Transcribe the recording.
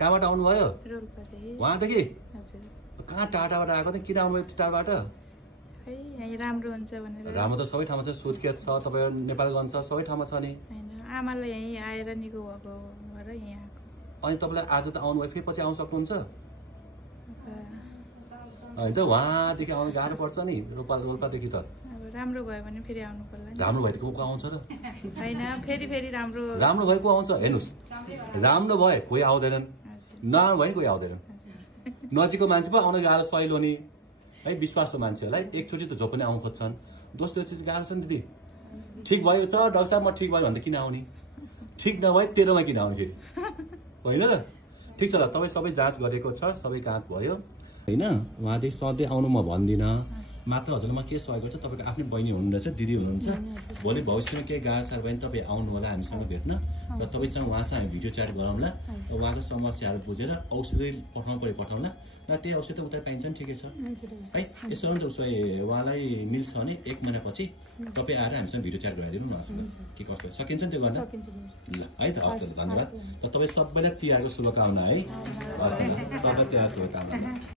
कहाँबाट आउनुभयो रोल्पादेखि वहाँदेखि हजुर कहाँ टाढाबाट आएको त किन आउनुभयो त्यो टाढाबाट खै यहीँ राम्रो हुन्छ भनेर राम्रो त सबै ठाउँमा छ सोचखेत छ तपाईँ नेपालगञ्ज छ सबै ठाउँमा छ नि होइन आमालाई यहीँ आएर निको भएको भएर यहाँ आएको अनि तपाईँलाई आज त आउनुभयो फेरि पछि आउनु सक्नुहुन्छ होइन त वहाँदेखि आउनु गाह्रो पर्छ नि रोल्पादेखि त अब राम्रो भयो भने फेरि आउनु पर्ला नि राम्रो भयो को आउँछ र होइन फेरि राम्रो राम्रो भएको आउँछ हेर्नुहोस् राम्रो भए कोही आउँदैनन् नराम्रो भयो नि कोही आउँदैनन् नजिकको मान्छे पो आउन गाह्रो सहिलो नि है विश्वासको मान्छेहरूलाई एकचोटि त जो पनि आउनु खोज्छन् दोस्रोचोटि गाह्रो छ नि दिदी ठिक भयो छ डाक्टर साहब म ठिक भयो भन्दा किन आउने ठिक नभए 13 मा किन आउने होइन र ठिक छ ल तपाईँ सबै जाँच गरेको छ सबै जाँच भयो होइन उहाँदेखि सधैँ आउनु म भन्दिनँ मात्र हजुरलाई म के सहयोग गर्छु तपाईँको आफ्नै बहिनी हुनुहुन्छ दिदी हुनुहुन्छ भोलि भविष्यमा केही गाह्रो साह्रो भयो भने तपाईँ आउनु होला हामीसँग भेट्न र तपाईँसँग उहाँसँग हामी भिडियो च्याट गरौँला र उहाँको समस्याहरू बुझेर औषधि पठाउनु पऱ्यो पठाउँला र त्यही औषधि उता पाइन्छ नि ठिकै छ है यसो नि त उसो उहाँलाई मिल्छ भने 1 महिनापछि तपाईँ आएर हामीसँग भिडियो च्याट गराइदिनु न उहाँसँग के कस्तो सकिन्छ नि त्यो गर्न ल है त हस् त धन्यवाद र तपाईँ सबैलाई तिहारको शुभकामना है हस् त सबैलाई तिहार शुभकामना